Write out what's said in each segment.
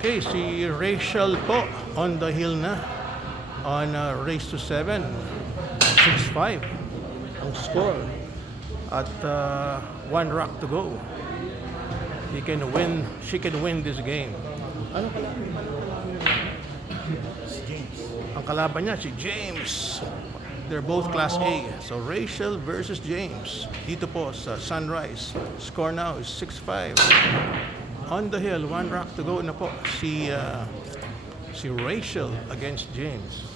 Okay, si Rachel po on the hill na. On race to 7. 6-5 ang score. At one rock to go. She can win this game. Ano kalaban? Si James. Ang kalaban niya, si James. They're both Class A. So Rachel versus James. Dito po sa Sunrise. Score now is 6-5. On the hill, one rock to go na po. Si Rachel against James.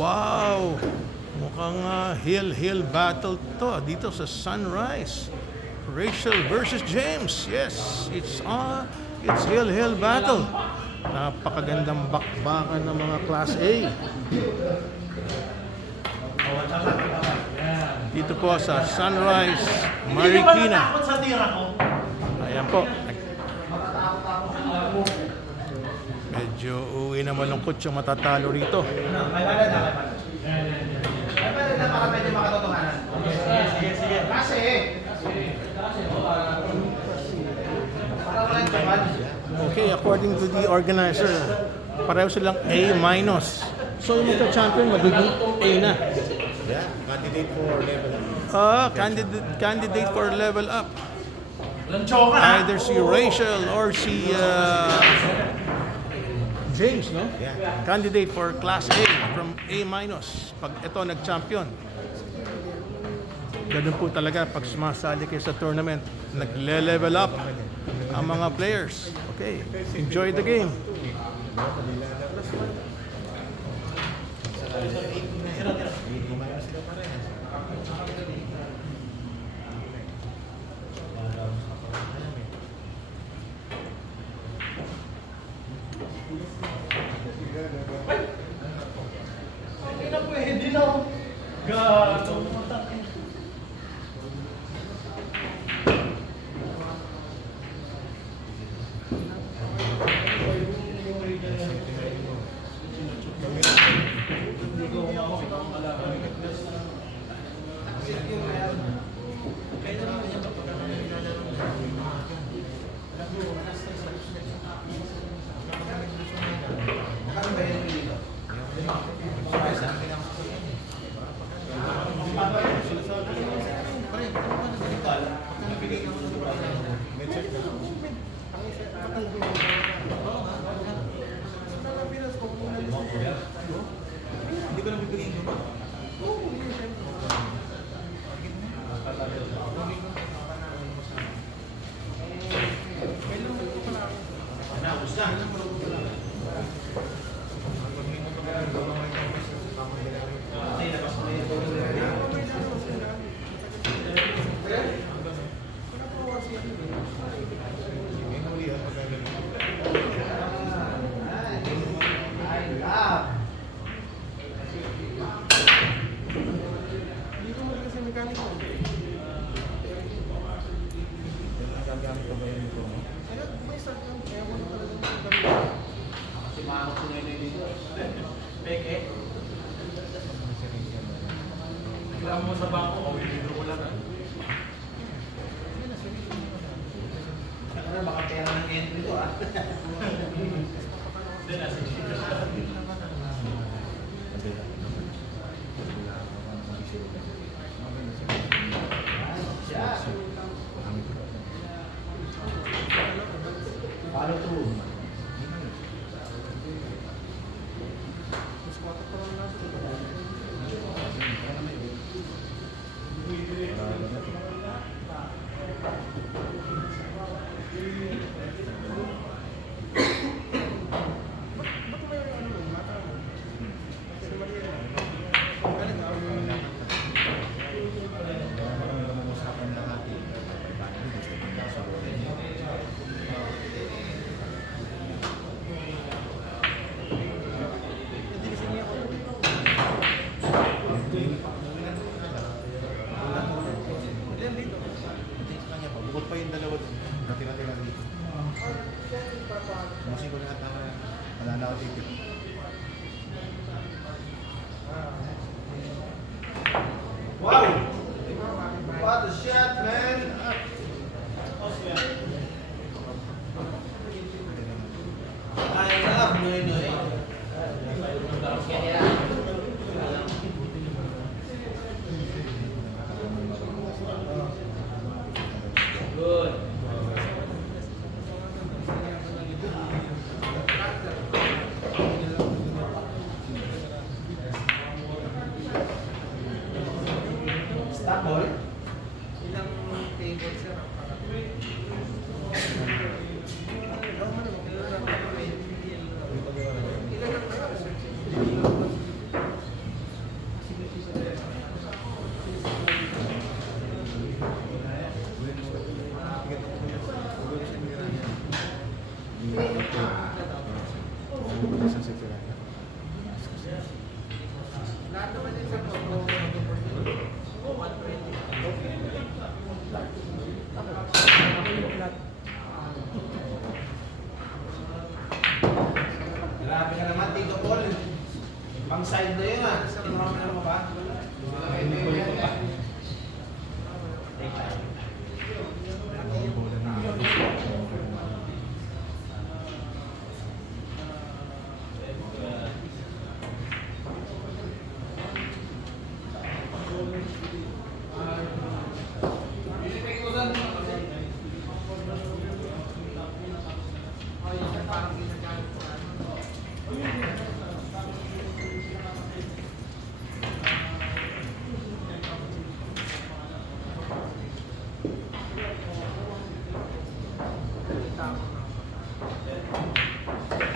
Wow! Mukhang hill battle to dito sa Sunrise. Rachel versus James. Yes, it's hill battle. Napakagandang bakbakan ng mga Class A. Dito po sa Sunrise, Marikina. Ayan po. Medyo uwi na malungkot yung matatalo rito. Okay, according to the organizer, pareho silang A-. So yung magka-champion, magiging A na. Yeah, candidate for level up. Candidate for level up. Either si Rachel or si James, no? Yeah. Candidate for Class A from A-. Pag ito nag-champion. Ganun po talaga pag sumasali kayo sa tournament, nagle-level up ang mga players. Okay, enjoy the game. Gagamit ko ba yung ito mo? Kasi maakot ko na yun dito. Peke? Kailangan mo sa bangko, mawilidro ko lang. Ano, baka pera ng entry to ah. Hindi na, follow through. Bukod pa yung dalawa doon. Natira-tira dito. Kasi ko lahat na wala na ako ticket. Wow! What a shot, man! Kaya na, noy-noy. Good. Stop ball. Ilang table sir? Lahat naman din sa grabe ka naman, Tito Paul. Pang side na yun ah. Tinurang na mo ba?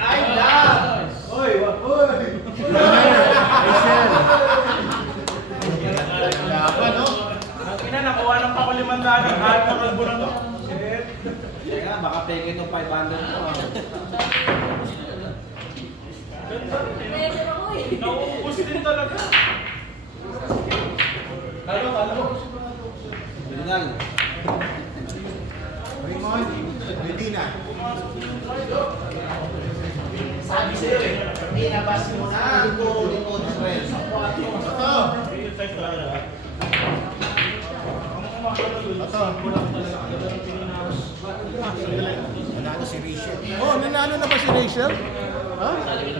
Ay, lang! Oy, wapoy! Laban, no? Ang ina, nakuha ng pakulimandaan ng kahit na kalbo na to. Teka, baka peke itong 500 mo. Nauubos din talaga. Halo. Original. Raymond, Medina. Sabi sa'yo eh, inabas mo na ang likod friends. Ito! Nanalo si Rachel. Oh, nanalo na ba si Rachel? Ha?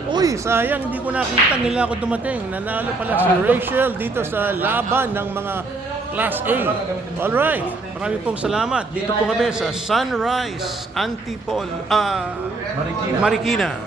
Uy, sayang, hindi ko nakita nila ako dumating. Nanalo pala si Rachel dito sa laban ng mga Class A. Alright, maraming pong salamat. Dito po kami sa Sunrise Antipolo, Marikina.